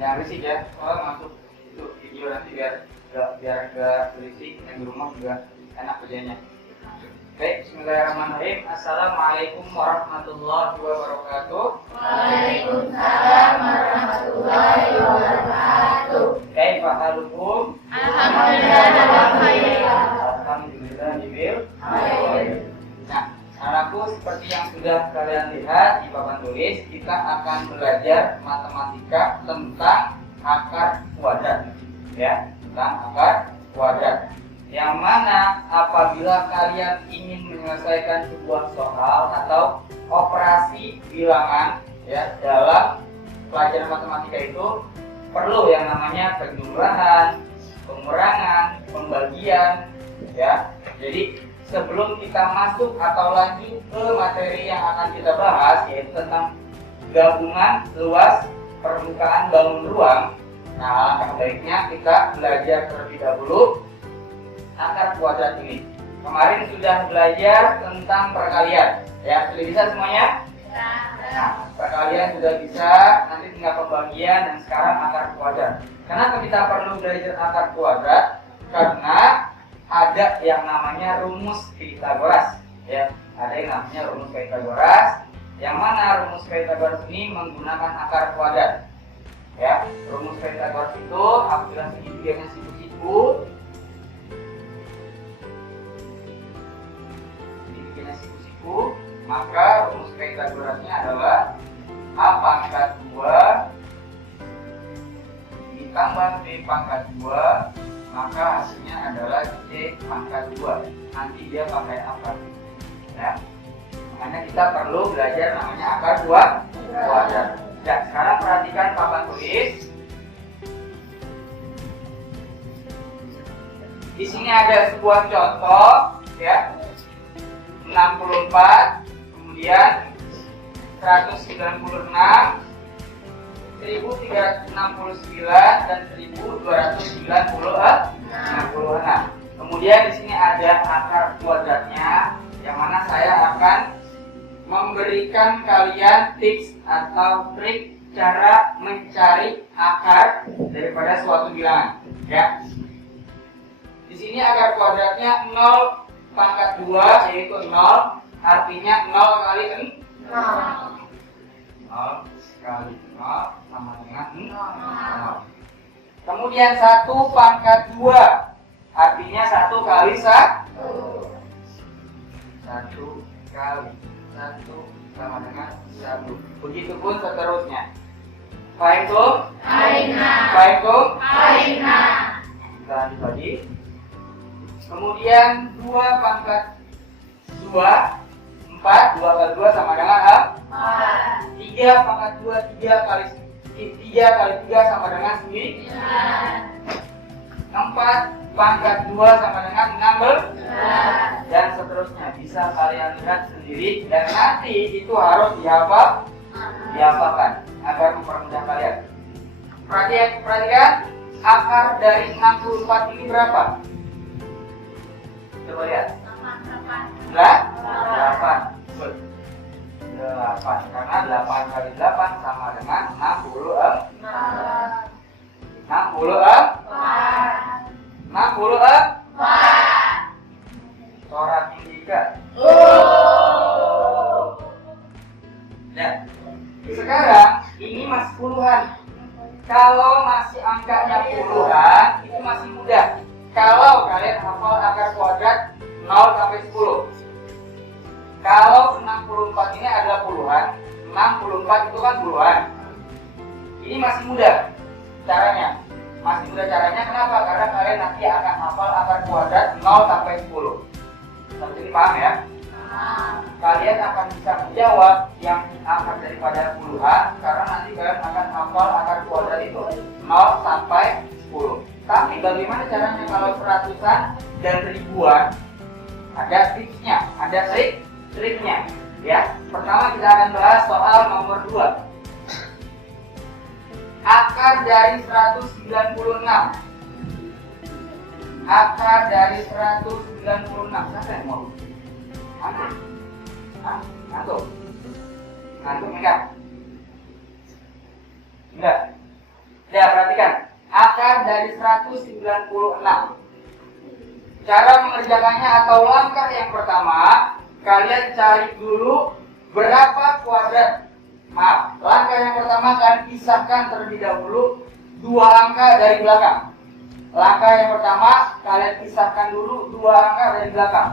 Jangan berisik ya, soalnya masuk itu video nanti biar nggak berisik, yang di rumah juga enak kerjanya. Baik, bismillahirrahmanirrahim. Assalamualaikum warahmatullahi wabarakatuh. Waalaikumsalam warahmatullahi wabarakatuh. Kaifa halukum? Alhamdulillah khair. Alhamdulillah jibil. Nah, anakku, seperti yang sudah kalian lihat di papan tulis, kita akan belajar matematika tentang akar kuadrat, ya, tentang akar kuadrat. Yang mana apabila kalian ingin menyelesaikan sebuah soal atau operasi bilangan, ya, dalam pelajaran matematika itu perlu yang namanya penjumlahan, pengurangan, pembagian, ya. Jadi sebelum kita masuk atau lanjut ke materi yang akan kita bahas, yaitu tentang gabungan luas permukaan bangun ruang, nah alangkah baiknya kita belajar terlebih dahulu akar kuadrat ini. Kemarin sudah belajar tentang perkalian, ya, sudah bisa semuanya? Nah, perkalian sudah bisa, nanti tinggal pembagian dan sekarang akar kuadrat. Kenapa kita perlu belajar akar kuadrat? Karena ada yang namanya rumus Pythagoras, ya, ada yang namanya rumus Pythagoras, yang mana rumus Pythagoras ini menggunakan akar kuadrat, ya. Rumus Pythagoras itu apabila segitiganya siku-siku, maka rumus Pythagorasnya adalah A pangkat 2 ditambah B pangkat 2, maka hasilnya adalah C pangkat 2. Nanti dia pakai apa? Ya. Makanya kita perlu belajar namanya akar kuadrat. Ya, sekarang perhatikan papan tulis. Di sini ada sebuah contoh, ya. 64, kemudian 196, 1369 dan 1296. Kemudian di sini ada akar kuadratnya, yang mana saya akan memberikan kalian tips atau trik cara mencari akar daripada suatu bilangan, ya. Di sini akar kuadratnya 0 pangkat 2 yaitu 0, artinya 0 kali 0. 0 kali 0 sama dengan 0. Kemudian 1 pangkat 2 artinya 1 kali 1. 1 kali 1 sama dengan 1. Begitupun seterusnya. Paham tuh? Paham tuh? Kita lanjut lagi. Kemudian 2 pangkat 2, 4, 2 kali 2 sama dengan 4. 3 pangkat 2, 3 kali 3 sama dengan 9. 4 pangkat 2 sama dengan 16. Dan seterusnya, bisa kalian lihat sendiri, dan nanti itu harus dihafalkan agar mempermudah kalian. Perhatikan, akar dari 64 ini berapa? Coba lihat. 8. 8. Karena 8 kali 8 sama dengan 64. 64. Corak indika. Nah, sekarang ini masih puluhan. Kalau masih angkanya puluhan, itu masih mudah. Kalau kalian hafal akar kuadrat 0 sampai 10. Kalau 64 ini adalah puluhan, 64 itu kan puluhan. Ini masih mudah caranya. Kenapa? Karena kalian nanti akan hafal akar kuadrat 0 sampai 10. Sampai ini paham ya? Kalian akan bisa menjawab yang akar daripada puluhan, karena nanti kalian akan hafal akar kuadrat itu 0 sampai 10. Tapi bagaimana caranya kalau seratusan dan ribuan? Ada tipsnya, ada triknya, ya. Pertama kita akan bahas soal nomor 2. Akar dari 196. Akar dari 196. Siapa yang mau? Antum? Enggak? Enggak. akar dari 196. Cara mengerjakannya atau langkah yang pertama, kalian cari dulu berapa kuadrat. Maaf, langkah yang pertama kalian pisahkan terlebih dahulu dua angka dari belakang. Langkah yang pertama, kalian pisahkan dulu dua angka dari belakang.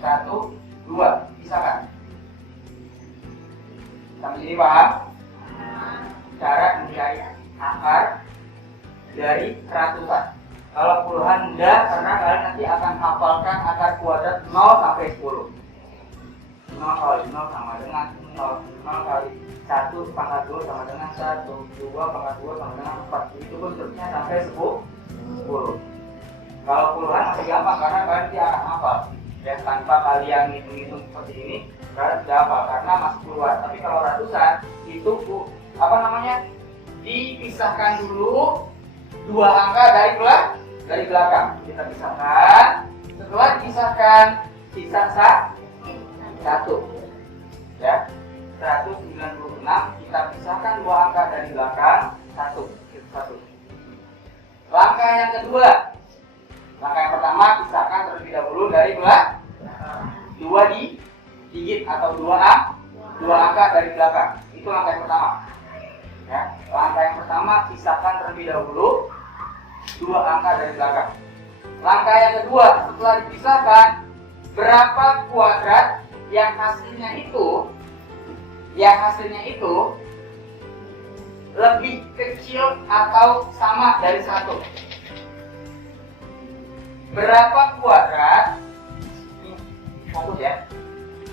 1, 2, pisahkan. Sampai sini paham? Cara mencari akar dari ratusan. Kalau puluhan enggak, karena kalian nanti akan hafalkan akar kuadrat 0 sampai 10. 0 kali 0 sama dengan 0. 0 kali 1 pangkat 2 sama dengan 1. 2 pangkat 2 sama dengan 4. Itu pun seterusnya sampai 10. Kalau puluhan masih gampang karena kalian nanti akan hafal. Ya, tanpa kalian hitung-hitung seperti ini, kalian sudah hafal karena masih puluhan. Tapi kalau ratusan, itu dipisahkan dulu dua angka dari belakang. Kita pisahkan. Setelah dipisahkan, sisa 1. Ya, 196 kita pisahkan dua angka dari belakang. 1. Langkah yang kedua. Langkah yang pertama pisahkan terlebih dahulu dari belakang. 2 digit atau dua angka dari belakang. Itu langkah yang pertama. Ya, langkah yang pertama pisahkan terlebih dahulu dua angka dari belakang. Langkah yang kedua, setelah dipisahkan, berapa kuadrat yang hasilnya itu lebih kecil atau sama dari 1. Berapa kuadrat, fokus ya,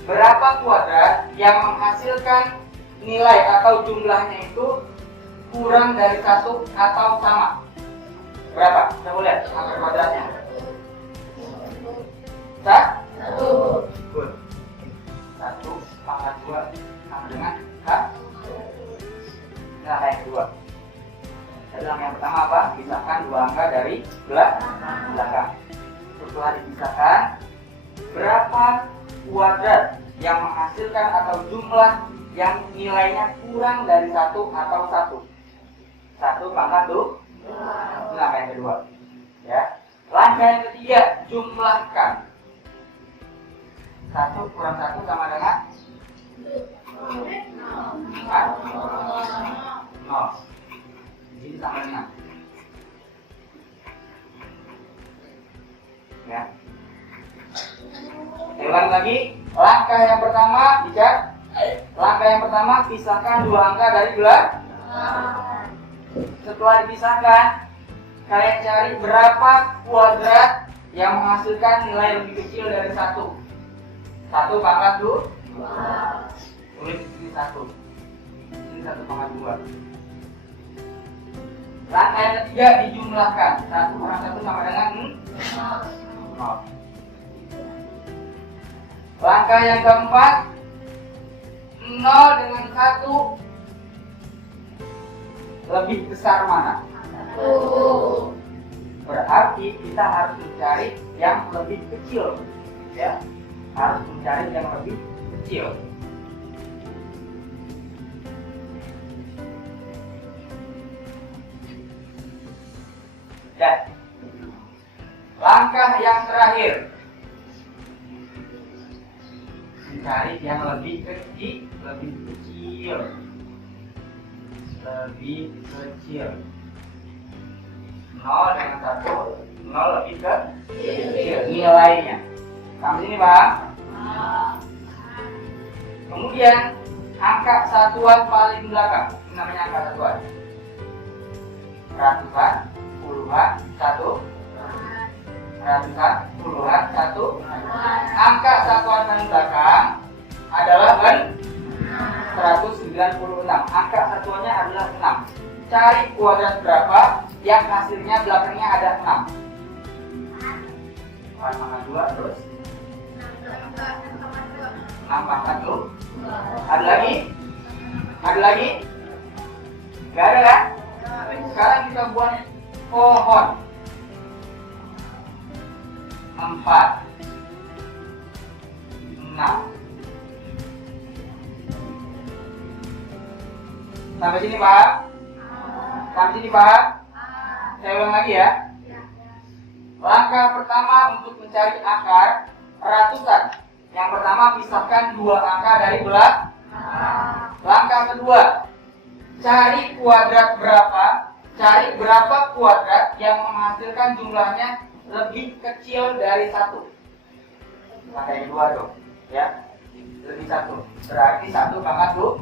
berapa kuadrat yang menghasilkan nilai atau jumlahnya itu kurang dari 1 atau sama? Berapa? Kita lihat angka kuadratnya. 1. Good. 1 pangkat 2 sama dengan 1. Nah, yang kedua. Jadi yang pertama apa? Pisahkan dua angka dari belakang. Setelah dipisahkan, berapa kuadrat yang menghasilkan atau jumlah yang nilainya kurang dari 1 atau 1? 1 pangkat 2. Langkah yang kedua. Ya. Langkah yang ketiga, jumlahkan. 1 kurang 1 sama dengan 0. Jadi sama dengan. Ya. Ulang lagi. Langkah yang pertama, langkah yang pertama pisahkan dua angka dari belakang. Setelah dipisahkan, kalian cari berapa kuadrat yang menghasilkan nilai lebih kecil dari 1. 1 pangkat 2. Tulis di sini 1. Ini 1 pangkat 2. Langkah yang ketiga dijumlahkan. 1 kurang 1 sama dengan 0. Langkah yang keempat, 0 dengan 1 lebih besar mana? 1. Berarti kita harus mencari yang lebih kecil. Ya, harus mencari yang lebih kecil. Dan langkah yang terakhir, mencari yang lebih kecil. 0 dengan 1, 0 lebih kecil nilainya. Sampai sini Bang? Kemudian angka satuan paling belakang, ini namanya angka satuan. Ratusan, puluhan, 1. Ratusan, puluhan, 1. Angka satuan paling belakang adalah 196. Angka satuannya adalah 6. Cari kuadrat berapa yang hasilnya belakangnya ada 6. 4 pangkat 2 terus 6 pangkat 2. Ada lagi? Ada lagi? Gak ada kan? Sekarang kita buat pohon. 4 6. Sampai sini Pak? Sampai sini Pak? saya ulang lagi ya. Langkah pertama untuk mencari akar ratusan. Yang pertama, pisahkan dua angka dari belakang. Langkah kedua, cari kuadrat berapa, cari berapa kuadrat yang menghasilkan jumlahnya lebih kecil dari 1. Langkah yang kedua dong, ya. Lebih 1. Berarti 1 pangkat 2.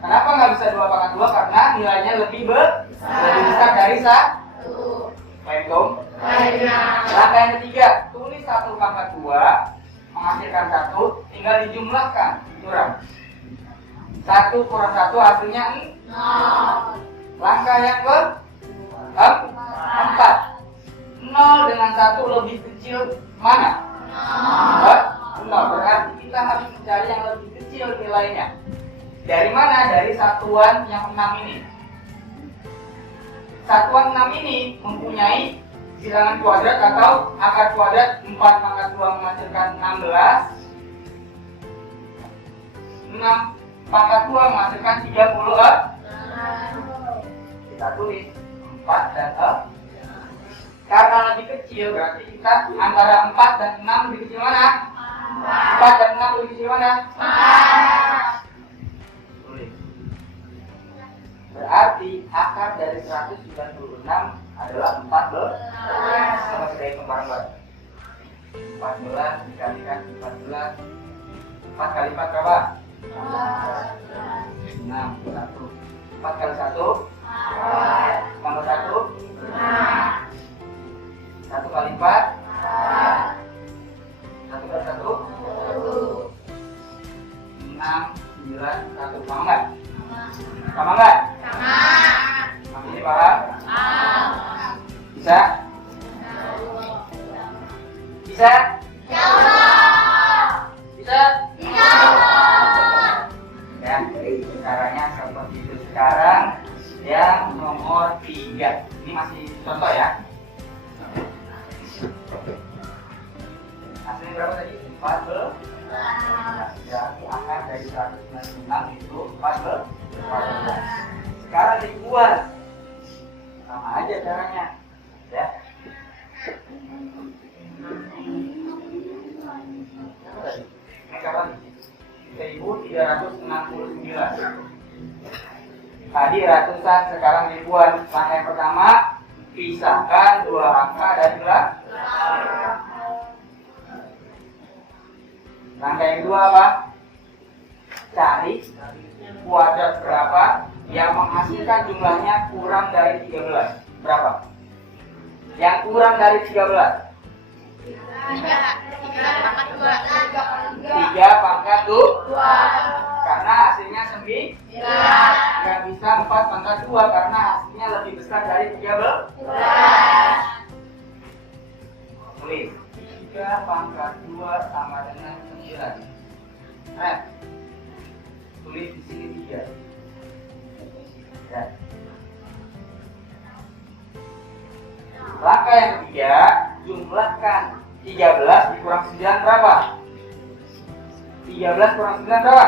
Kenapa nggak bisa 2 pangkat 2? Karena nilainya lebih besar dari 1. Paham dong? Langkah yang ketiga, tulis 1 pangkat 2 menghasilkan 1, tinggal dijumlahkan, kurang 1 kurang 1 hasilnya 0. Langkah yang keempat, 0 dengan 1 lebih kecil mana? 0. Berarti kita harus mencari yang lebih kecil nilainya. Dari mana? Dari satuan yang 6 ini. Satuan 6 ini mempunyai bilangan kuadrat atau akar kuadrat. 4 pangkat 2 menghasilkan 16. 6 pangkat 2 menghasilkan 30. Kita tulis 4 dan 6. Karena lebih kecil berarti kita antara 4 dan 6 lebih kecil mana? 4 dan 6 lebih kecil mana? Tulis. Berarti akar dari 196 adalah 14. Sama kita hitung bareng-bareng. 14 dikalikan 14. 4 kali 4 berapa? 6. 4 kali 1 tambah 1 1 kali 4 1 kali 1 6 9 1. Sama nggak? Sama nggak? Masih paham? Bisa? Bisa? Bisa? Ya, caranya seperti itu. Sekarang yang nomor 3. Ini masih contoh ya. Hasilnya berapa tadi? 14. Jadi akar dari 196 itu 14. Sekarang dibuat. Sama aja caranya. Ya. Ini kapan? 1369. Tadi ratusan, sekarang ribuan. Langkah yang pertama, pisahkan dua angka dari belakang. Langkah yang kedua apa? Cari kuadrat berapa yang menghasilkan jumlahnya kurang dari 13. Berapa? Yang kurang dari 13? 3 pangkat 2. Karena hasilnya 9. Nggak bisa 4 pangkat 2 karena hasilnya lebih besar dari 13. Tulis 3 pangkat 2 sama dengan 9. Tulis di sini 3. Ya. Langkah yang ketiga, jumlahkan 13 dikurang 9 berapa? 13 kurang 9 berapa?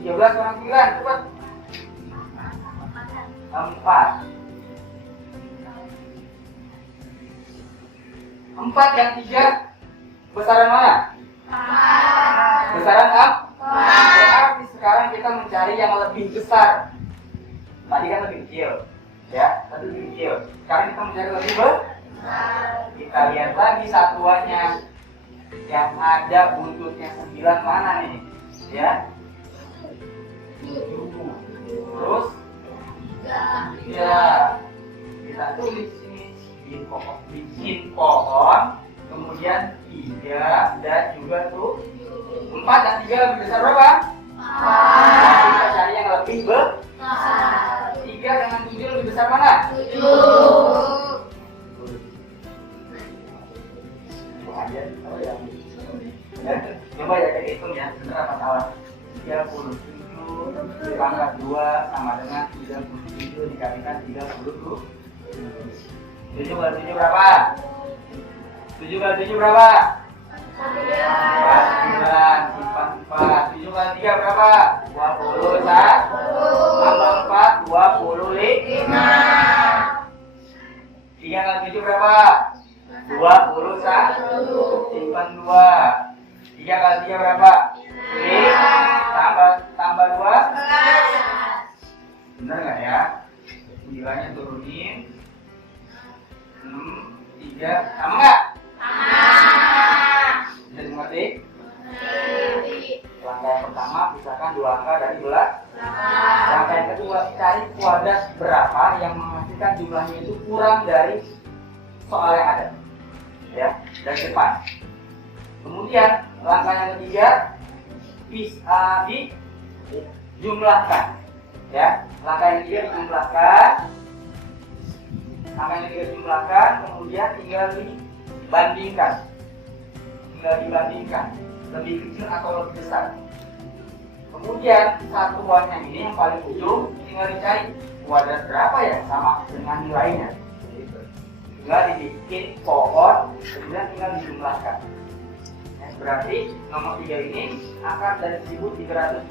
13 kurang 9, cepat. 4. 4 yang 3 besaran mana? Besaran 4. Berarti sekarang kita mencari yang lebih besar. Tadi kan lebih kecil, ya, tadi lebih kecil. Sekarang kita mencari lebih besar. Kita lihat lagi satuannya. Yang ada buntutnya 9 mana nih? Ya. 7. Terus? 3. Kita tulis sini bikin pohon, kemudian 3 dan juga tuh 4 dan 3 lebih besar berapa? 4. Kita cari yang lebih besar. 3 dengan 7 lebih besar mana? 7. Coba ya kita hitung ya, benar apa salah? 37 pangkat 2 sama dengan 37 dikalikan 30. 7 kali 7 berapa? 7 kali 7 berapa? 9 simpan 4. 7 kali 3 berapa? 21. Tambah 4 25. berapa? 21. Simpan 2. 3 kali 3 berapa? 5. Tambah 2. Benar nggak ya? 9-nya turunin. 6, 3. Sama nggak? Bisa dimengerti? Langkah yang pertama, pisahkan 2 angka dari belas. Langkah yang kedua, cari kuadrat berapa yang menghasilkan jumlahnya itu kurang dari soal yang ada, ya, dari depan. Kemudian langkah yang ketiga, bisa dijumlahkan, ya. Langkah yang ketiga dijumlahkan. Langkah yang ketiga dijumlahkan, kemudian tinggal dibandingkan. Lebih kecil atau lebih besar. Kemudian satuannya ini yang paling ujung tinggal dicari kuadrat berapa ya sama dengan nilainya. Tinggal dibikin pohon, kemudian tinggal dijumlahkan. Ya, berarti nomor 3 ini akar dari 1369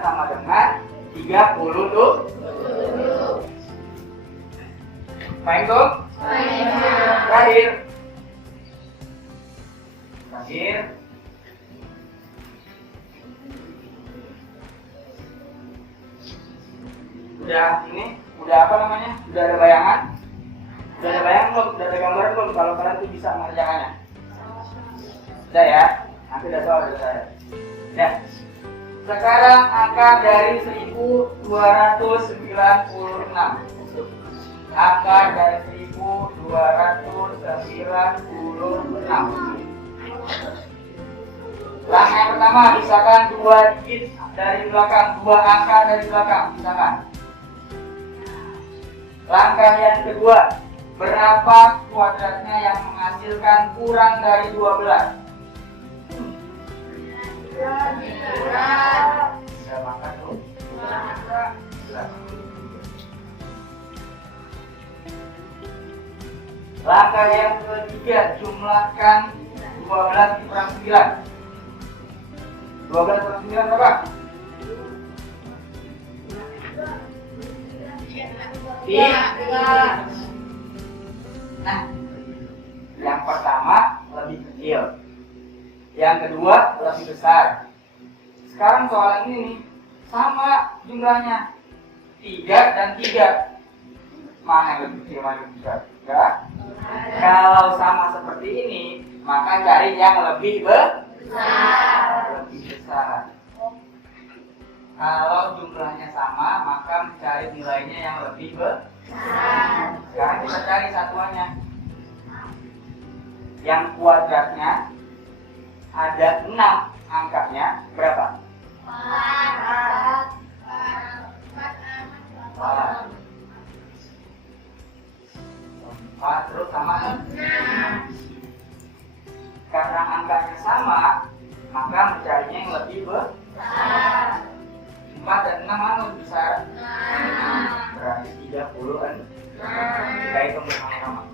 sama dengan 30 tuh. Faham tuh? Terakhir. Udah apa namanya? Udah ada bayangan? Udah ada bayangan belum? Udah ada gambaran belum? Kalau kalian tuh bisa mengerjakannya. Sudah ya? Nanti udah soal dari saya. Ya. Sekarang akar dari 1296. Akar dari 1296. Langkah yang pertama, misalkan 2 digit dari belakang, 2 angka dari belakang, misalkan. Langkah yang kedua, berapa kuadratnya yang menghasilkan kurang dari 12? Sudah makan tuh? Langkah yang ketiga, jumlahkan 12 dikurang 9. 12 kurang 9 berapa? 3. Nah, yang pertama lebih kecil, yang kedua lebih besar. Sekarang soal ini nih, sama jumlahnya 3 dan 3. Mana yang lebih kecil, mana yang lebih besar? Enggak? Kalau sama seperti ini, maka cari yang lebih besar. Kalau jumlahnya sama, maka mencari nilainya yang lebih besar. Sekarang kita cari satuannya. Yang kuadratnya ada 6 angkanya berapa? 4 terus sama 6. Karena angkanya sama, maka mencarinya yang lebih besar. 4 dan 6 mana lebih besar? Berarti 30-an. Kita hitung bersama-sama.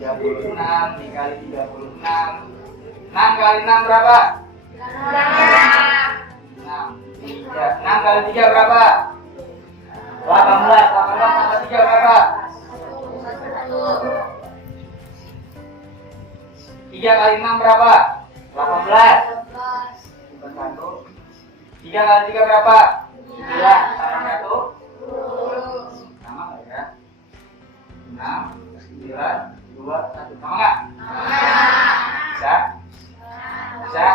36 dikali 36. 6 kali 6 berapa? 6. 6 kali 3 berapa? 18. 18 tambah 3 berapa? 3 kali 6 berapa? 18. 3 kali 3 berapa? 9. Tambah 1? Sama nggak ya? 6, 9, 2, 1. Sama nggak? Bisa? Bisa?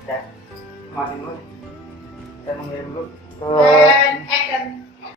Udah. Matiin dulu. Saya mengirim dulu. Action.